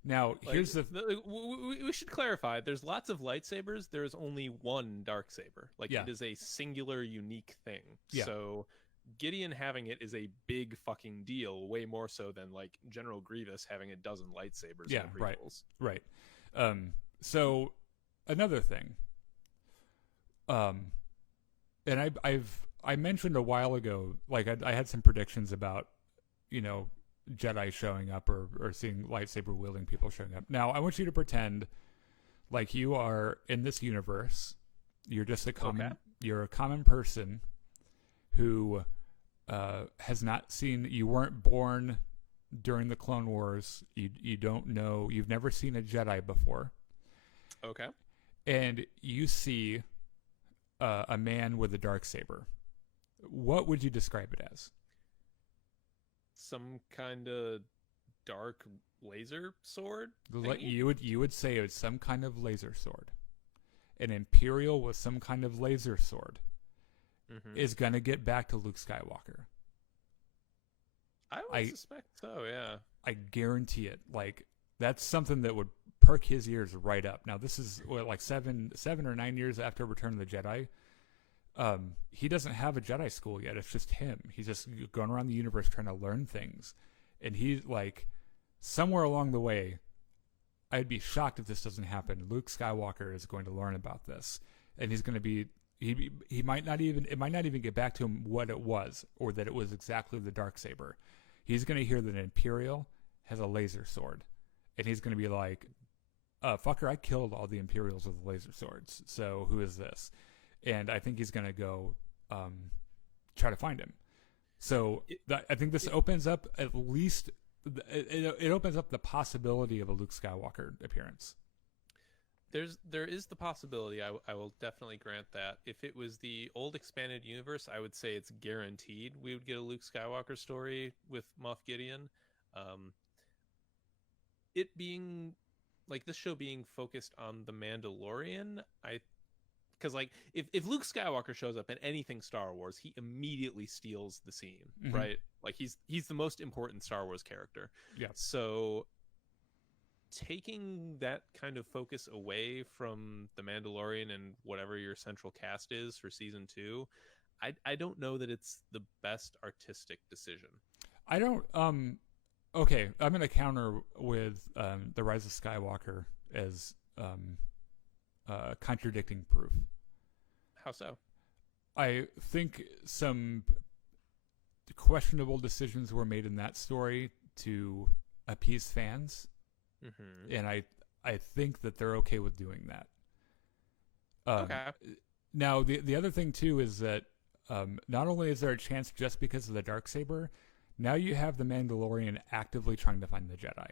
Now, here's we should clarify. There's lots of lightsabers. There is only one Darksaber. It is a singular, unique thing. Yeah. So Gideon having it is a big fucking deal, way more so than, like, General Grievous having a dozen lightsabers. Yeah, in the prequels. Right. So, another thing. And I mentioned a while ago, like, I had some predictions about, Jedi showing up or seeing lightsaber wielding people showing up. Now, I want you to pretend like you are in this universe. You're just you're a common person who has not seen, you weren't born during the Clone Wars. You don't know, you've never seen a Jedi before. Okay. And you see a man with a Darksaber. What would you describe it as? Some kind of dark laser sword? You would say it's some kind of laser sword. An Imperial with some kind of laser sword is going to get back to Luke Skywalker. I would suspect so, yeah. I guarantee it. Like, that's something that would perk his ears right up. Now, this is like 7 or 9 years after Return of the Jedi. He doesn't have a Jedi school yet. It's just him. He's just going around the universe trying to learn things. And he's like, somewhere along the way, I'd be shocked if this doesn't happen. Luke Skywalker is going to learn about this, and he's going to be. He might not even. It might not even get back to him what it was, or that it was exactly the Darksaber. He's going to hear that an Imperial has a laser sword, and he's going to be like, "Fucker, I killed all the Imperials with laser swords. So who is this?" And I think he's going to go try to find him. So I think this opens up at least. It opens up the possibility of a Luke Skywalker appearance. There is the possibility. I will definitely grant that. If it was the old expanded universe, I would say it's guaranteed we would get a Luke Skywalker story with Moff Gideon. It being like this show being focused on the Mandalorian, because like if Luke Skywalker shows up in anything Star Wars, he immediately steals the scene, right? Like he's the most important Star Wars character. Yeah. So taking that kind of focus away from the Mandalorian and whatever your central cast is for season 2, I don't know that it's the best artistic decision. I don't. Okay, I'm gonna counter with the Rise of Skywalker as contradicting proof. How so? I think some questionable decisions were made in that story to appease fans, and I think that they're okay with doing that. Okay. Now the other thing too is that not only is there a chance just because of the Darksaber, now you have the Mandalorian actively trying to find the Jedi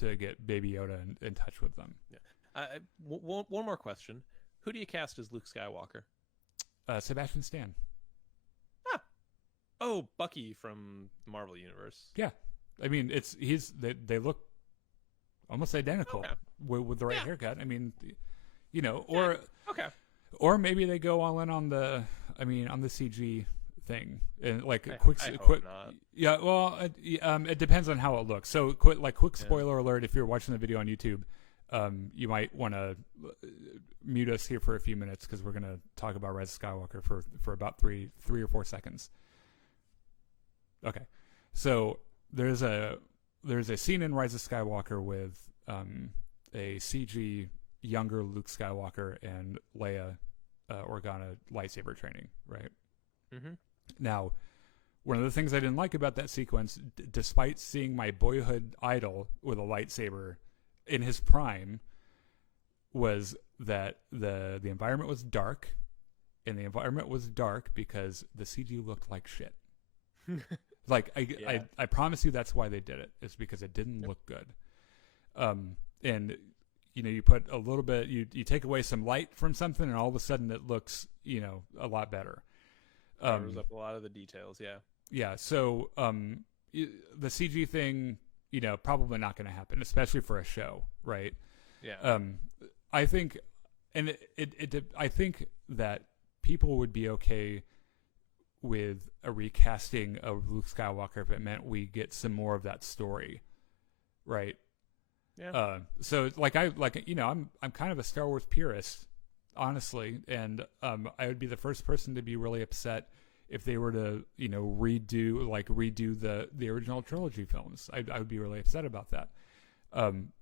to get Baby Yoda in touch with them. Yeah. One more question: who do you cast as Luke Skywalker? Sebastian Stan. Oh, Bucky from the Marvel Universe. Yeah, I mean they look almost identical with the right haircut. I mean, you know, or maybe they go all in on the CG thing and like quick. Not. Yeah, well, it depends on how it looks. So quick spoiler alert: if you're watching the video on YouTube, you might want to mute us here for a few minutes because we're going to talk about Rise of Skywalker for about three or 4 seconds. Okay, so there's a scene in Rise of Skywalker with a CG younger Luke Skywalker and Leia Organa lightsaber training, right? Now, one of the things I didn't like about that sequence, despite seeing my boyhood idol with a lightsaber in his prime, was that the environment was dark, and the environment was dark because the CG looked like shit. Like I promise you that's why they did it. It's because it didn't look good. And you know, you put a little bit, you take away some light from something, and all of a sudden it looks, you know, a lot better. Covers up a lot of the details. Yeah. So the CG thing, you know, probably not going to happen, especially for a show, right? Yeah. I think, and I think that people would be okay with a recasting of Luke Skywalker if it meant we get some more of that story, right? Yeah. So I'm kind of a Star Wars purist, honestly, and I would be the first person to be really upset if they were to, you know, redo the original trilogy films. I would be really upset about that.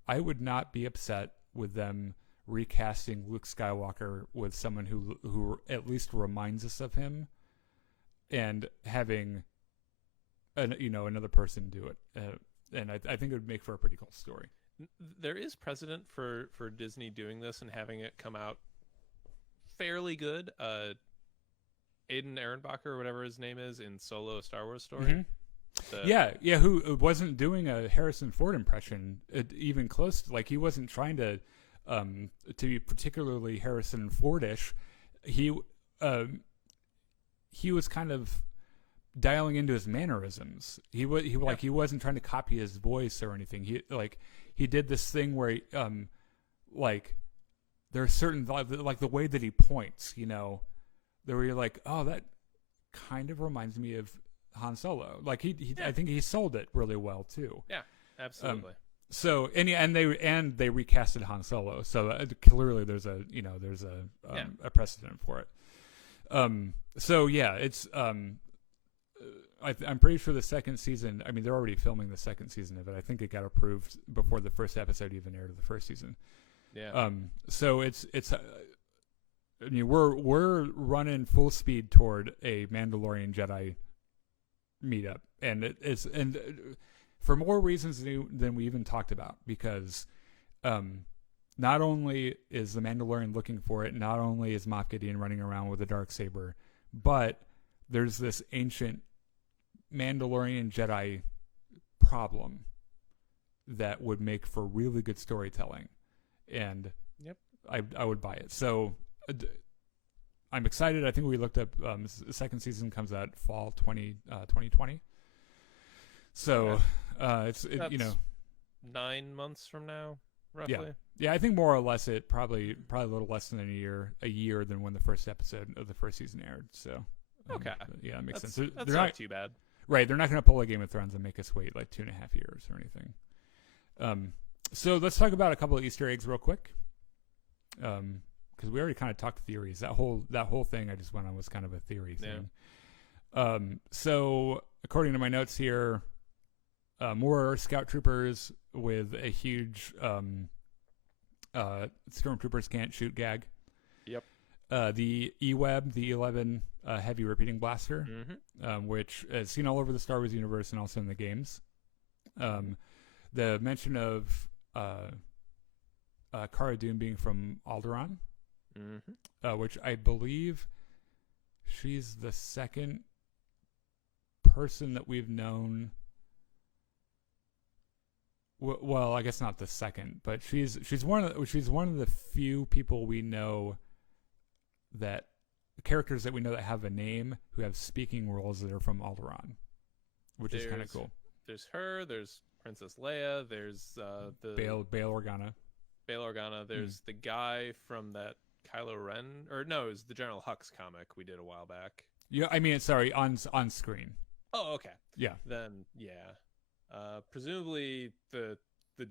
I would not be upset with them recasting Luke Skywalker with someone who at least reminds us of him, and having another person do it. And I think it would make for a pretty cool story. There is precedent for Disney doing this and having it come out fairly good. Aiden Ehrenbacher, or whatever his name is, in Solo: A Star Wars Story. Who wasn't doing a Harrison Ford impression even close to, like, he wasn't trying to be particularly Harrison Fordish. He was kind of dialing into his mannerisms. He wasn't trying to copy his voice or anything. He did this thing where there are certain, like the way that he points, you know, where you're like, oh, that kind of reminds me of Han Solo. Like I think he sold it really well too. Yeah, absolutely. So and they recasted Han Solo. So clearly there's a a precedent for it. So yeah, it's I'm pretty sure the second season. I mean, they're already filming the second season of it. I think it got approved before the first episode even aired of the first season. Yeah. So it's. I mean, we're running full speed toward a Mandalorian Jedi meetup, and it's for more reasons than we even talked about, because not only is the Mandalorian looking for it, not only is Moff Gideon running around with a Darksaber, but there's this ancient Mandalorian Jedi problem that would make for really good storytelling, and yep, I would buy it. So I'm excited. I think we looked up the second season comes out fall 2020. So it's 9 months from now, roughly. Yeah. I think more or less it probably a little less than a year than when the first episode of the first season aired. So okay, yeah, that makes sense. That's not too bad. Right, they're not going to pull a Game of Thrones and make us wait like 2.5 years or anything. So let's talk about a couple of Easter eggs real quick. Because we already kind of talked theories. That whole thing I just went on was kind of a theory thing. Yeah. So according to my notes here, more scout troopers with a huge stormtroopers can't shoot gag. Yep. The E-Web, the 11 heavy repeating blaster, which is seen all over the Star Wars universe and also in the games. The mention of Cara Dune being from Alderaan, which I believe she's the second person that we've known. Well, I guess not the second, but she's one of the few people we know that characters that we know that have a name who have speaking roles that are from Alderaan, which is kind of cool. There's her. There's Princess Leia. There's the Bail Organa. Bail Organa. There's the guy from that Kylo Ren, or no, it was the General Hux comic we did a while back. Yeah, I mean, sorry, on screen. Oh, okay. Yeah. Then presumably the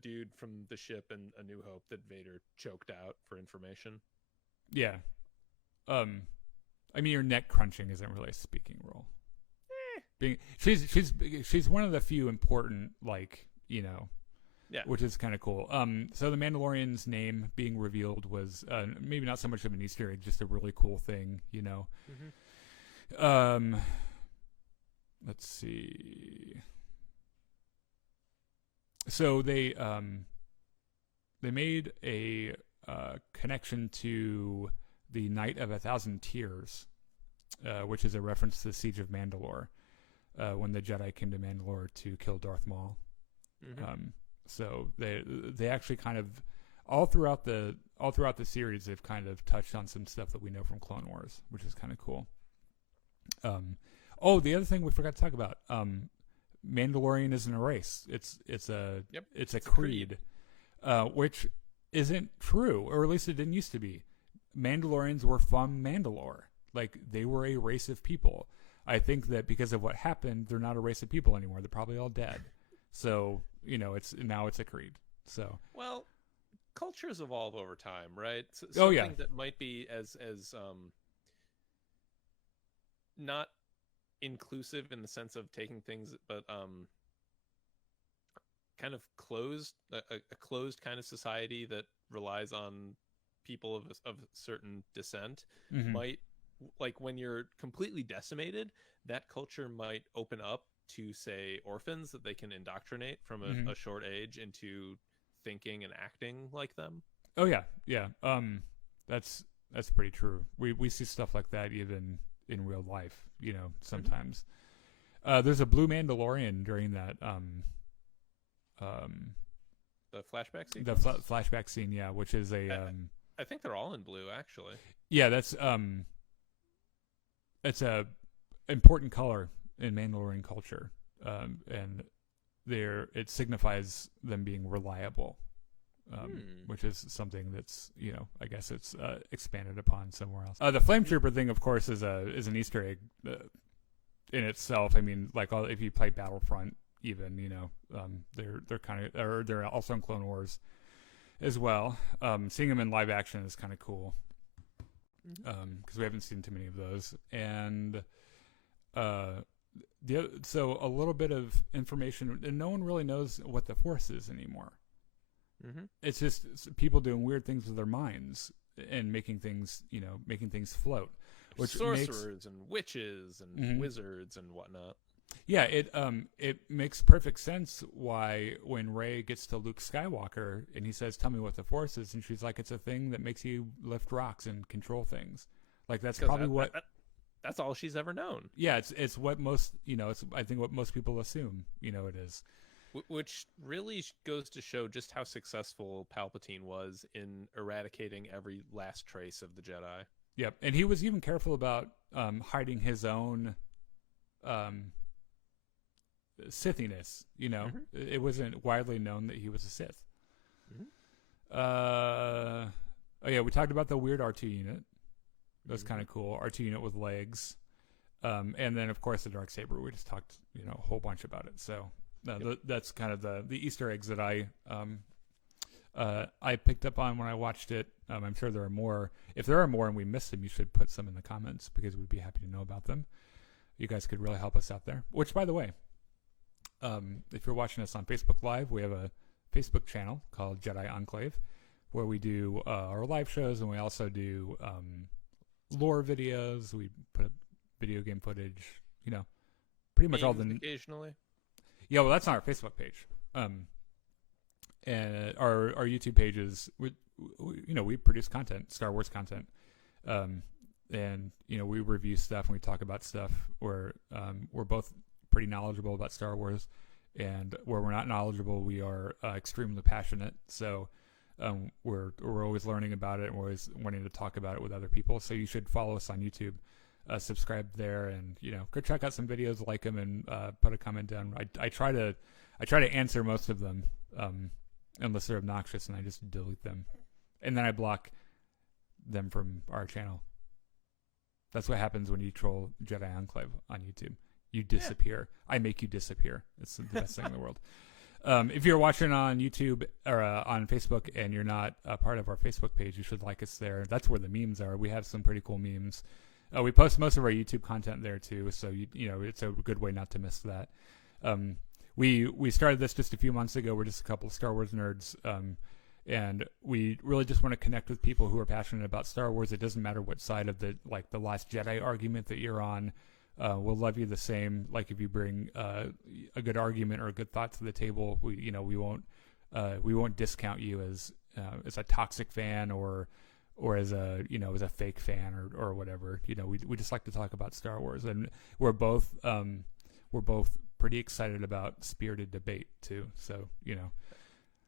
dude from the ship in A New Hope that Vader choked out for information. Yeah. I mean, your neck crunching isn't really a speaking role. She's one of the few important, which is kind of cool. So the Mandalorian's name being revealed was maybe not so much of an Easter egg, just a really cool thing, Let's see. So they made a connection to the Night of 1,000 Tears, which is a reference to the Siege of Mandalore, when the Jedi came to Mandalore to kill Darth Maul. So they actually kind of all throughout the series they've kind of touched on some stuff that we know from Clone Wars, which is kind of cool. The other thing we forgot to talk about, Mandalorian isn't a race. It's a creed, which isn't true, or at least it didn't used to be. Mandalorians were from Mandalore. Like, they were a race of people. I think that because of what happened, they're not a race of people anymore. They're probably all dead. So, it's a creed. So, well, cultures evolve over time, right? Something that might be as not inclusive in the sense of taking things, but kind of closed, a closed kind of society that relies on people of certain descent might, like, when you're completely decimated, that culture might open up to, say, orphans that they can indoctrinate from a short age into thinking and acting like them. Oh yeah. That's pretty true. We see stuff like that even in real life, sometimes. There's a blue Mandalorian during that the flashback scene. The flashback scene, yeah, which is I think they're all in blue, actually. Yeah, that's it's a important color in Mandalorian culture, and it signifies them being reliable, which is something that's I guess it's expanded upon somewhere else. The Flame Trooper thing, of course, is an Easter egg in itself. I mean, like, if you play Battlefront, even. They're kind of, or they're also in Clone Wars as well. Seeing them in live action is kind of cool because we haven't seen too many of those. And so a little bit of information, and no one really knows what the Force is anymore. It's just people doing weird things with their minds and making things float. Which sorcerers and witches and wizards and whatnot. Yeah, it makes perfect sense why when Rey gets to Luke Skywalker and he says, "Tell me what the Force is," and she's like, "It's a thing that makes you lift rocks and control things." Like that's probably that's all she's ever known. Yeah, it's what most it's I think what most people assume it is. Which really goes to show just how successful Palpatine was in eradicating every last trace of the Jedi. Yep, and he was even careful about hiding his own Sithiness. It wasn't widely known that he was a Sith. Oh yeah, we talked about the weird R2 unit. That was kind of cool. R2 unit with legs, and then of course the Darksaber. We just talked a whole bunch about it. So that's kind of the Easter eggs that I picked up on when I watched it. I'm sure there are more. If there are more and we missed them, you should put some in the comments because we'd be happy to know about them. You guys could really help us out there. Which, by the way, if you're watching us on Facebook Live, we have a Facebook channel called Jedi Enclave where we do our live shows, and we also do lore videos. We put up video game footage, pretty much all the... Occasionally. Yeah, well, that's on our Facebook page. And our YouTube pages, we produce content, Star Wars content, and we review stuff and we talk about stuff where we're both pretty knowledgeable about Star Wars, and where we're not knowledgeable, we are extremely passionate. So we're always learning about it, and we're always wanting to talk about it with other people. So you should follow us on YouTube, subscribe there, and go check out some videos, like them, and put a comment down. I try to answer most of them. Unless they're obnoxious, and I just delete them. And then I block them from our channel. That's what happens when you troll Jedi Enclave on YouTube. You disappear. I make you disappear. It's the best thing in the world. If you're watching on YouTube or on Facebook and you're not a part of our Facebook page, you should like us there. That's where the memes are. We have some pretty cool memes. We post most of our YouTube content there, too, so it's a good way not to miss that. We started this just a few months ago. We're just a couple of Star Wars nerds, and we really just want to connect with people who are passionate about Star Wars. It doesn't matter what side of the Last Jedi argument that you're on. We'll love you the same. Like if you bring a good argument or a good thought to the table, we won't discount you as a toxic fan or as a fake fan or whatever. We just like to talk about Star Wars, and we're both pretty excited about spirited debate too. So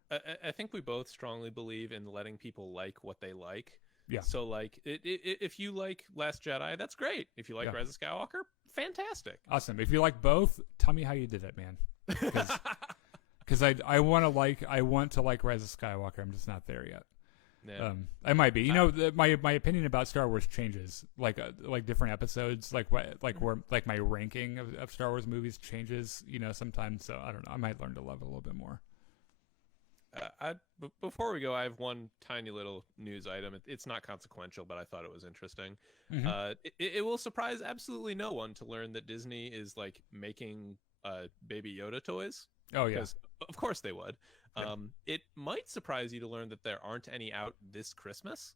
I think we both strongly believe in letting people like what they like. Yeah. So if you like Last Jedi, that's great. If you like Rise of Skywalker, fantastic. Awesome. If you like both, tell me how you did it, man. Because I want to like Rise of Skywalker. I'm just not there yet. Yeah. I might be. My opinion about Star Wars changes like different episodes. Where my ranking of Star Wars movies changes. Sometimes. So I don't know. I might learn to love it a little bit more. Before we go, I have one tiny little news item. It's not consequential, but I thought it was interesting. Mm-hmm. It will surprise absolutely no one to learn that Disney is making Baby Yoda toys. Oh yeah, because of course they would. Yeah. It might surprise you to learn that there aren't any out this Christmas,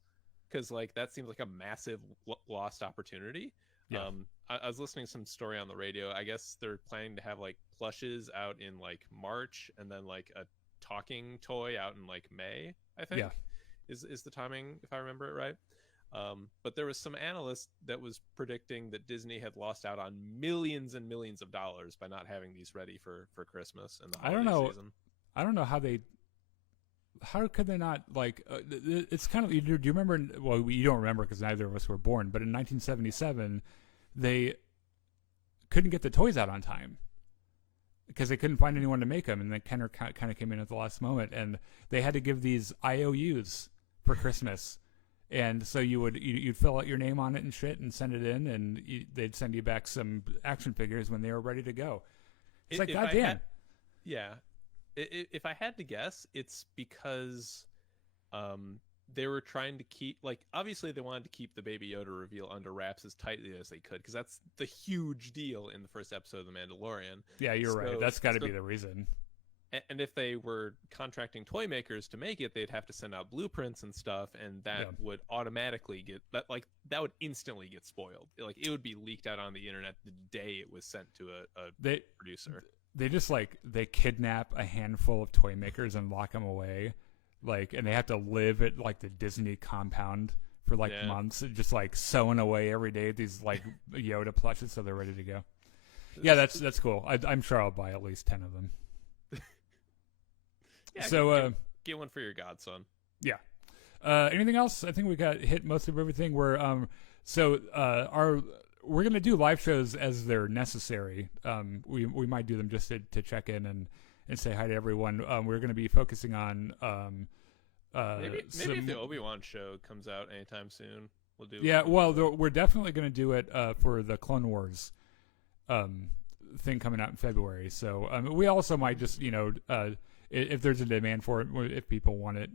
because that seems like a massive lost opportunity. Yeah. I was listening to some story on the radio. I guess they're planning to have plushes out in March, and then a talking toy out in May, I think. Yeah. is the timing, if I remember it right. But there was some analyst that was predicting that Disney had lost out on millions and millions of dollars by not having these ready for Christmas and the holiday season. I don't know how could they not it's kind of, do you remember, well, you don't remember because neither of us were born, but in 1977 they couldn't get the toys out on time because they couldn't find anyone to make them, and then Kenner kind of came in at the last moment, and they had to give these IOUs for Christmas. And so you'd fill out your name on it and shit and send it in, and they'd send you back some action figures when they were ready to go. It's goddamn. Yeah. If I had to guess, it's because they were trying to keep, like, obviously they wanted to keep the Baby Yoda reveal under wraps as tightly as they could, because that's the huge deal in the first episode of The Mandalorian. Yeah, you're right. That's got to be the reason. And if they were contracting toy makers to make it, they'd have to send out blueprints and stuff, and that would automatically that would instantly get spoiled. Like, it would be leaked out on the internet the day it was sent to a producer. They just they kidnap a handful of toy makers and lock them away, and they have to live at the Disney compound for months, just sewing away every day at these Yoda plushes so they're ready to go. Yeah, that's cool. I'm sure I'll buy at least 10 of them. Yeah, so get one for your godson. Yeah. Anything else? I think we got hit most of everything. We're gonna do live shows as they're necessary. We might do them just to check in and say hi to everyone. We're gonna be focusing on maybe if the Obi-Wan show comes out anytime soon, we'll do. Yeah, well, we're definitely gonna do it for the Clone Wars thing coming out in February. So we also might just if there's a demand for it, if people want it,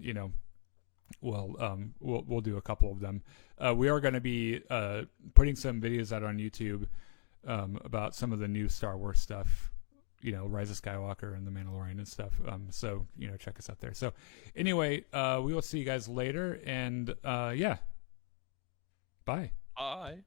we'll do a couple of them. We are going to be putting some videos out on YouTube about some of the new Star Wars stuff, Rise of Skywalker and The Mandalorian and stuff. So check us out there. So anyway, we will see you guys later, and yeah, bye. Bye.